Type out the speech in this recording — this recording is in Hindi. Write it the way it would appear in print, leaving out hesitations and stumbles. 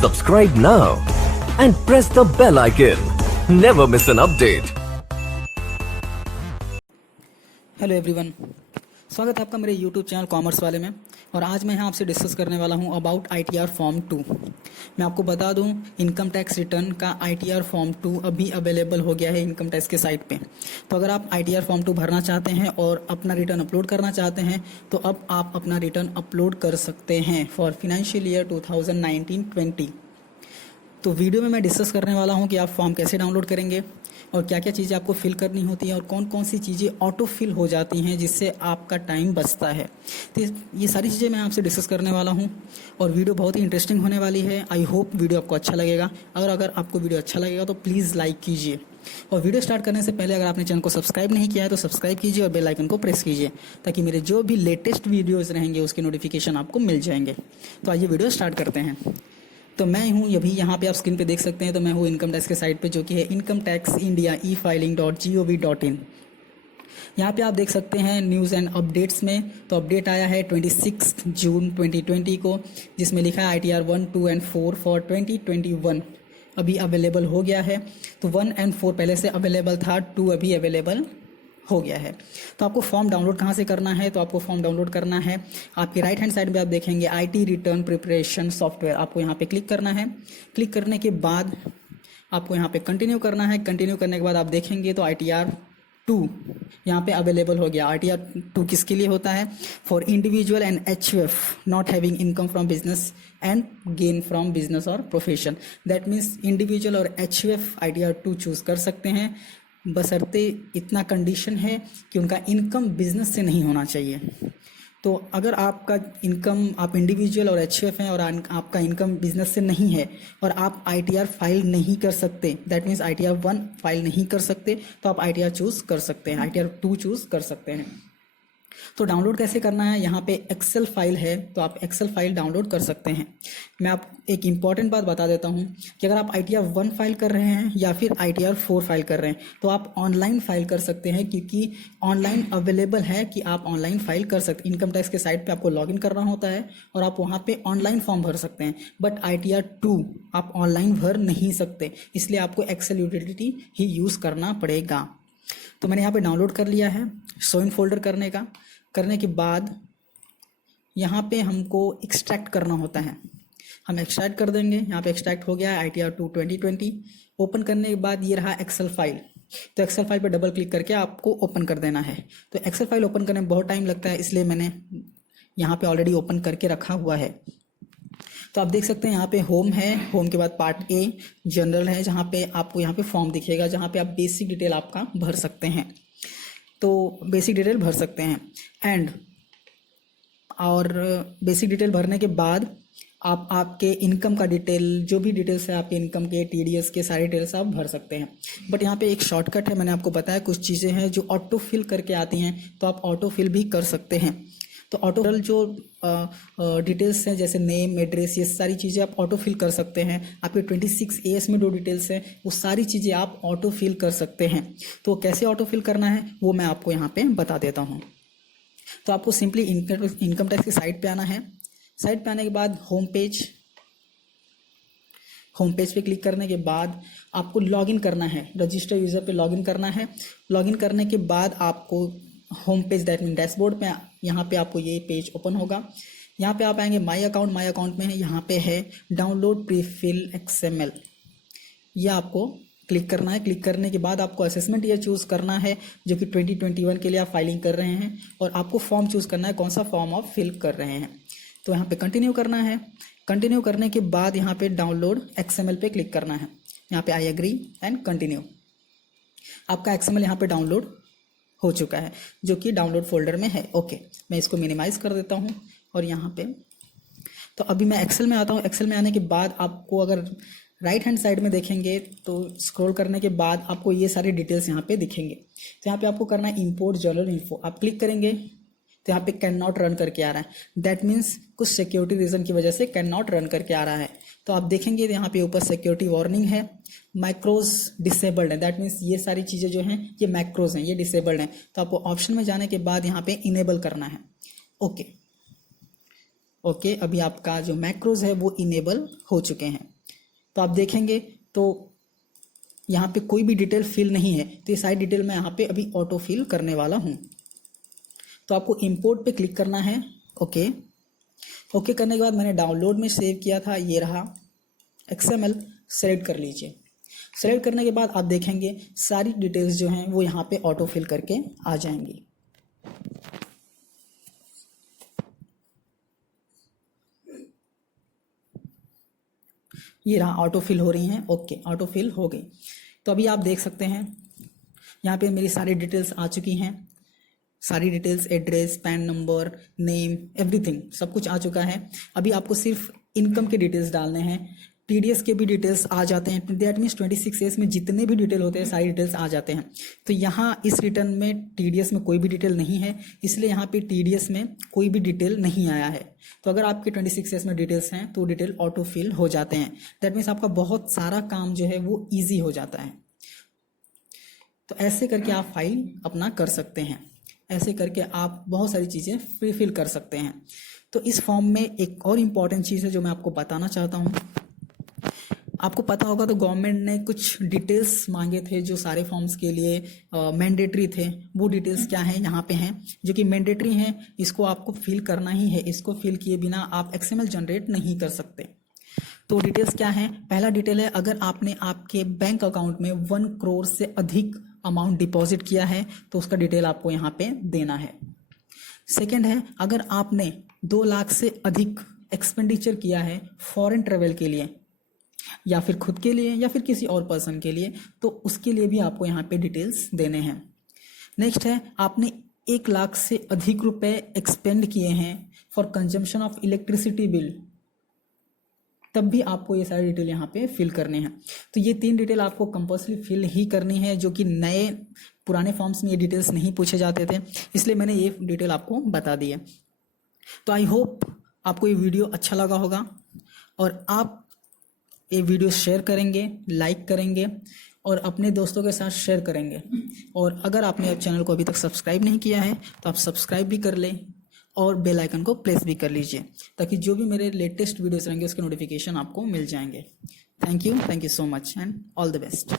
Subscribe now and press the bell icon. Never miss an update. Hello everyone, स्वागत है आपका मेरे यूट्यूब चैनल कॉमर्स वाले में। और आज मैं यहाँ आपसे डिस्कस करने वाला हूँ अबाउट ITR फॉर्म 2। मैं आपको बता दूँ, इनकम टैक्स रिटर्न का ITR फॉर्म 2 अभी अवेलेबल हो गया है इनकम टैक्स के साइट पे। तो अगर आप ITR फॉर्म 2 भरना चाहते हैं और अपना रिटर्न अपलोड करना चाहते हैं तो अब आप अपना रिटर्न अपलोड कर सकते हैं फॉर फिनेंशियल ईयर 2019-20। तो वीडियो में मैं डिस्कस करने वाला हूँ कि आप फॉर्म कैसे डाउनलोड करेंगे और क्या क्या चीज़ें आपको फिल करनी होती हैं और कौन कौन सी चीज़ें ऑटो फिल हो जाती हैं जिससे आपका टाइम बचता है। तो ये सारी चीज़ें मैं आपसे डिस्कस करने वाला हूँ और वीडियो बहुत ही इंटरेस्टिंग होने वाली है। आई होप वीडियो आपको अच्छा लगेगा। अगर आपको वीडियो अच्छा लगेगा तो प्लीज़ लाइक कीजिए और वीडियो स्टार्ट करने से पहले अगर आपने चैनल को सब्सक्राइब नहीं किया है तो सब्सक्राइब कीजिए और बेल आइकन को प्रेस कीजिए ताकि मेरे जो भी लेटेस्ट वीडियोज़ रहेंगे उसके नोटिफिकेशन आपको मिल जाएंगे। तो आइए वीडियो स्टार्ट करते हैं। तो मैं हूँ अभी यहाँ पे आप स्क्रीन पे देख सकते हैं, तो मैं हूँ इनकम टैक्स के साइट पे जो कि है इनकम टैक्स इंडिया e-filing.gov.in। यहाँ पे आप देख सकते हैं न्यूज़ एंड अपडेट्स में, तो अपडेट आया है 26 जून 2020 को, जिसमें लिखा है ITR 1, 2 एंड 4 फॉर 2021 अभी अवेलेबल हो गया है। तो 1 एंड 4 पहले से अवेलेबल था, 2 अभी अवेलेबल हो गया है। तो आपको फॉर्म डाउनलोड कहाँ से करना है? तो आपको फॉर्म डाउनलोड करना है, आपके राइट हैंड साइड में आप देखेंगे IT रिटर्न प्रिपरेशन सॉफ्टवेयर, आपको यहाँ पे क्लिक करना है। क्लिक करने के बाद आपको यहाँ पे कंटिन्यू करना है। कंटिन्यू करने के बाद आप देखेंगे तो ITR 2 यहाँ पे अवेलेबल हो गया। ITR 2 किसके लिए होता है? For individual and HUF not having income from business and gain from business और प्रोफेशन। दैट मीन्स इंडिविजुअल और HUF ITR 2 चूज़ कर सकते हैं, बशर्ते इतना कंडीशन है कि उनका इनकम बिजनेस से नहीं होना चाहिए। तो अगर आपका इनकम, आप इंडिविजुअल और HUF हैं और आपका इनकम बिजनेस से नहीं है और आप ITR फाइल नहीं कर सकते, दैट मीन्स ITR 1 फाइल नहीं कर सकते, तो आप ITR चूज़ कर सकते हैं, ITR 2 चूज़ कर सकते हैं। तो डाउनलोड कैसे करना है? यहाँ पे एक्सेल फाइल है तो आप एक्सेल फाइल डाउनलोड कर सकते हैं। मैं आप एक इम्पॉर्टेंट बात बता देता हूँ कि अगर आप ITR 1 फाइल कर रहे हैं या फिर ITR 4 फाइल कर रहे हैं तो आप ऑनलाइन फाइल कर सकते हैं, क्योंकि ऑनलाइन अवेलेबल है कि आप ऑनलाइन फाइल कर सकते हैं। इनकम टैक्स के साइट पर आपको लॉगिन करना होता है और आप वहाँ पर ऑनलाइन फॉर्म भर सकते हैं। बट ITR 2 आप ऑनलाइन भर नहीं सकते, इसलिए आपको एक्सेल यूटिलिटी ही यूज़ करना पड़ेगा। तो मैंने यहाँ पे डाउनलोड कर लिया है। शो इन फोल्डर करने के बाद यहाँ पे हमको एक्सट्रैक्ट करना होता है, हम एक्सट्रैक्ट कर देंगे। यहाँ पे एक्सट्रैक्ट हो गया है ITR 2 2020। ओपन करने के बाद ये रहा एक्सेल फाइल, तो एक्सेल फाइल पे डबल क्लिक करके आपको ओपन कर देना है। तो एक्सेल फाइल ओपन करने में बहुत टाइम लगता है, इसलिए मैंने यहाँ पे ऑलरेडी ओपन करके रखा हुआ है। तो आप देख सकते हैं यहाँ पे होम है, होम के बाद पार्ट A जनरल है, जहाँ पे आपको यहाँ पे फॉर्म दिखेगा, जहाँ पे आप बेसिक डिटेल आपका भर सकते हैं। तो बेसिक डिटेल भर सकते हैं और बेसिक डिटेल भरने के बाद आप आपके इनकम का डिटेल, जो भी डिटेल्स है आपके इनकम के, TDS के सारे डिटेल्स आप भर सकते हैं। बट यहाँ पे एक शॉर्टकट है, मैंने आपको बताया कुछ चीज़ें हैं जो ऑटो फिल करके आती हैं, तो आप ऑटो फिल भी कर सकते हैं। तो ऑटो फिल जो डिटेल्स हैं जैसे नेम, एड्रेस, ये सारी चीज़ें आप ऑटो फिल कर सकते हैं। आपके 26 AS में जो डिटेल्स हैं वो सारी चीज़ें आप ऑटो फिल कर सकते हैं। तो कैसे ऑटो फिल करना है वो मैं आपको यहाँ पे बता देता हूँ। तो आपको सिंपली इनकम टैक्स की साइट पे आना है। साइट पे आने के बाद होम पेज पे क्लिक करने के बाद आपको लॉगिन करना है, रजिस्टर यूज़र पे लॉगिन करना है। लॉगिन करने के बाद आपको home page, that mean dashboard पे, यहाँ पे आपको ये पेज ओपन होगा। यहाँ पे आप आएंगे माई अकाउंट में है, यहाँ पे है डाउनलोड प्रीफिल XML, यह आपको क्लिक करना है। क्लिक करने के बाद आपको असेसमेंट ईयर चूज़ करना है जो कि 2021 के लिए आप फाइलिंग कर रहे हैं, और आपको फॉर्म चूज़ करना है कौन सा फॉर्म आप फिल कर रहे हैं। तो यहाँ पे कंटिन्यू करना है। कंटिन्यू करने के बाद यहाँ पे डाउनलोड XML पे क्लिक करना है। यहाँ पे आई एग्री एंड कंटिन्यू। आपका XML यहाँ पे डाउनलोड हो चुका है जो कि डाउनलोड फोल्डर में है। ओके, मैं इसको मिनिमाइज कर देता हूँ और यहाँ पे, तो अभी मैं एक्सेल में आता हूँ। एक्सेल में आने के बाद आपको अगर राइट हैंड साइड में देखेंगे तो स्क्रॉल करने के बाद आपको ये सारे डिटेल्स यहाँ पे दिखेंगे। तो यहाँ पे आपको करना है इंपोर्ट जर्नल इन्फो, आप क्लिक करेंगे तो यहाँ पे कैन नॉट रन करके आ रहा है। दैट मीन्स कुछ सिक्योरिटी रीजन की वजह से कैन नॉट रन करके आ रहा है। तो आप देखेंगे यहाँ पे ऊपर सिक्योरिटी वार्निंग है, मैक्रोज डिसेबल्ड है। दैट मीन्स ये सारी चीज़ें जो हैं ये मैक्रोज हैं, ये डिसेबल्ड हैं। तो आपको ऑप्शन में जाने के बाद यहाँ पे इनेबल करना है। ओके, ओके, अभी आपका जो मैक्रोज है वो इनेबल हो चुके हैं। तो आप देखेंगे तो यहाँ पे कोई भी डिटेल फिल नहीं है, तो ये सारी डिटेल मैं यहाँ पे अभी ऑटो फिल करने वाला हूँ। तो आपको इंपोर्ट पे क्लिक करना है। ओके, ओके करने के बाद मैंने डाउनलोड में सेव किया था, ये रहा XML, सेलेक्ट कर लीजिए। सेलेक्ट करने के बाद आप देखेंगे सारी डिटेल्स जो हैं वो यहाँ पे ऑटो फिल करके आ जाएंगी। ये रहा ऑटो फिल हो रही हैं। ओके, ऑटो फिल हो गई। तो अभी आप देख सकते हैं यहाँ पे मेरी सारी डिटेल्स आ चुकी हैं। सारी details, address, pan number, name, everything सब कुछ आ चुका है। अभी आपको सिर्फ इनकम के डिटेल्स डालने हैं। TDS के भी डिटेल्स आ जाते हैं। दैट मीन्स 26A में जितने भी डिटेल होते हैं सारी डिटेल्स आ जाते हैं। तो यहाँ इस रिटर्न में TDS में कोई भी डिटेल नहीं है, इसलिए यहाँ पे TDS में कोई भी डिटेल नहीं आया है। तो अगर आपके 26A में डिटेल्स हैं तो डिटेल ऑटो फिल हो जाते हैं। दैट मीन्स आपका बहुत सारा काम जो है वो ईजी हो जाता है। तो ऐसे करके आप फाइल अपना कर सकते हैं। ऐसे करके आप बहुत सारी चीज़ें फ्री फिल कर सकते हैं। तो इस फॉर्म में एक और इम्पॉर्टेंट चीज़ है जो मैं आपको बताना चाहता हूँ। आपको पता होगा तो गवर्नमेंट ने कुछ डिटेल्स मांगे थे जो सारे फॉर्म्स के लिए मैंडेटरी थे। वो डिटेल्स क्या हैं यहाँ पे हैं, जो कि मैंडेटरी हैं, इसको आपको फिल करना ही है। इसको फिल किए बिना आप XML जनरेट नहीं कर सकते। तो डिटेल्स क्या हैं? पहला डिटेल है, अगर आपने आपके बैंक अकाउंट में 1 करोड़ से अधिक अमाउंट डिपॉजिट किया है तो उसका डिटेल आपको यहाँ पे देना है। सेकंड है, अगर आपने 2 लाख से अधिक एक्सपेंडिचर किया है फॉरेन ट्रेवल के लिए या फिर खुद के लिए या फिर किसी और पर्सन के लिए, तो उसके लिए भी आपको यहाँ पे डिटेल्स देने हैं। नेक्स्ट है, आपने 1 लाख से अधिक रुपए एक्सपेंड किए हैं for consumption of electricity bill, तब भी आपको ये सारी डिटेल यहाँ पे फिल करने हैं। तो ये 3 डिटेल आपको कंपल्सरी फिल ही करनी है, जो कि नए पुराने फॉर्म्स में ये डिटेल्स नहीं पूछे जाते थे, इसलिए मैंने ये डिटेल आपको बता दी है। तो आई होप आपको ये वीडियो अच्छा लगा होगा और आप ये वीडियो शेयर करेंगे, लाइक करेंगे और अपने दोस्तों के साथ शेयर करेंगे। और अगर आपने चैनल को अभी तक सब्सक्राइब नहीं किया है तो आप सब्सक्राइब भी कर लें और बेल आइकन को प्रेस भी कर लीजिए, ताकि जो भी मेरे लेटेस्ट वीडियोस रहेंगे उसके नोटिफिकेशन आपको मिल जाएंगे। Thank you so much and all the best.